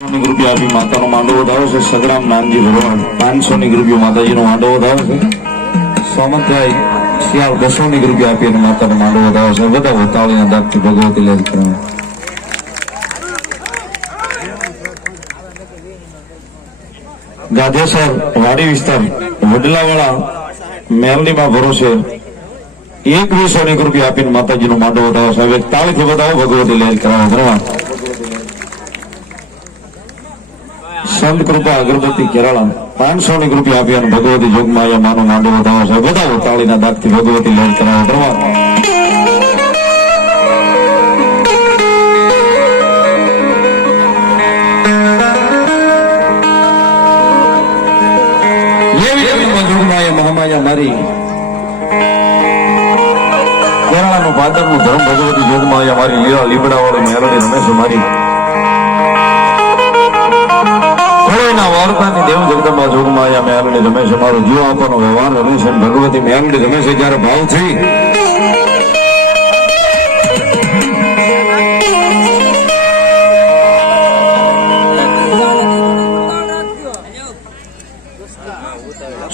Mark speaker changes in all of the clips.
Speaker 1: રૂપિયા આપી માતાનો માંડો વધારો છે સગરામ નાનજી ભરવાડ પાંચસો ની રૂપિયા માતાજીનો માંડો વધારો છે. સોમતભાઈ શિયાળ બસો ની રૂપિયા આપી અને માતાનો માંડો વધારો છે. બધા ઉતાવળીના દાગથી ભગવતી લે ગાધેસર વાડી વિસ્તાર, વડલાવાળા મેરલીમાં ભરોસે એકવીસો ની રૂપિયા આપીને માતાજીનો માંડો વધારો છે. હવે તાળીથી ભગવતી લેર કરાવો ધન્યવાદ. સંત કૃપા, અગરબત્તી કેરાળા પાંચસો ની રૂપિયા આપી અને ભગવતી જોગમાં અહીંયા માનો માંડો વધાવો છે. બધા તાળીના દાગથી ભગવતી લહેર કરાવો મહામાયા મારી. કેરાળાનું ભાદરનું ધર્મ ભગવતી જોગમાં મારી. લીલા લીમડા વાળી મેરડી રમેશ મારી. વાર્તાની દેવ જગદંબા જોગમાં અહીંયા મેલડી છે, મારો જીવ આપવાનો વ્યવહાર રમે છે ભગવતી મેલડી છે જયારે ભાવ થઈ.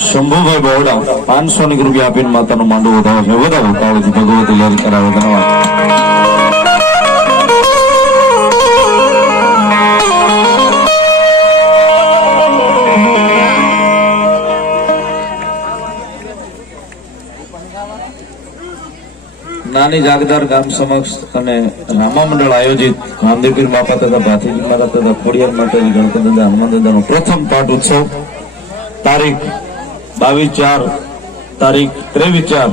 Speaker 1: શંભુભાઈ બહોડા પાંચસો ની રૂપિયા આપીને માતાનો માંડો વધારે છે. વધારે કાળજી ભગવતી લહેર કરાવે, ધન્યવાદ. નાની જાગદાર ગામ સમક્ષ અને રામા મંડળ આયોજિત રામદેવપીર બાપા તથા ભાતીજી માતા તથા ખોડિયાર માતાજી, ગણપત દાદા, હનુમાન દાદાનો પ્રથમ પાઠ ઉત્સવ. તારીખ બાવીસ ચાર, તારીખ ત્રેવીસ ચાર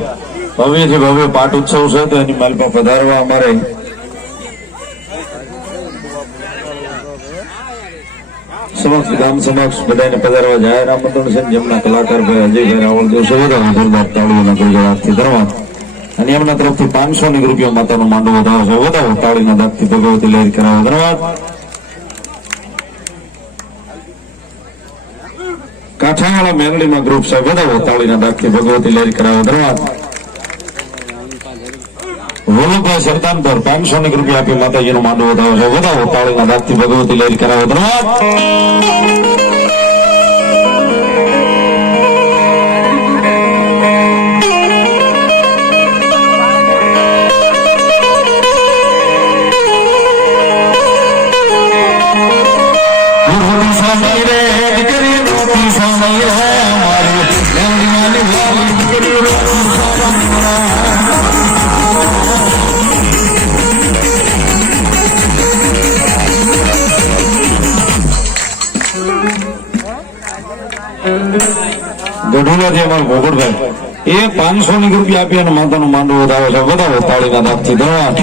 Speaker 1: ભવ્ય છે ભવ્ય પાઠ ઉત્સવ છે. તો એની માલમાં પધારવા અમારે સમક્ષ ગામ સમક્ષ બધાને પધારવા જાહેર આમંત્રણ છે. જેમના કલાકાર ભાઈ અજયભાઈ રાવળ જોશો બધા તાળીઓના ગળગળાટથી ધરવા. અને એમના તરફથી પાંચસો ની રૂપિયા માતાનો માંડો વધારો છે વધારો તાળીના દાગથી ભગવતી લહેર કરાવો ધન્યવાદ કાઠાવાળા મેરડીમાં ગ્રુપ છે વધાવો તાળીના દાગથી ભગવતી લહેર કરાવો ધન્યવાદ વલ્લભભાઈ સરદાનપર પાંચસો ની રૂપિયા આપી માતાજીનો માંડો વધારો છે. વધારો તાળીના દાગથી ભગવતી લહેર કરાવો. ધન્યવાદ. ગઢોલાથી અમારા ભોગડભાઈ એ પાંચસો ની રૂપિયા આપી અને માતાનો માંડવો વધારે છે. બધા તાળીના દાગથી ધન્યવાદ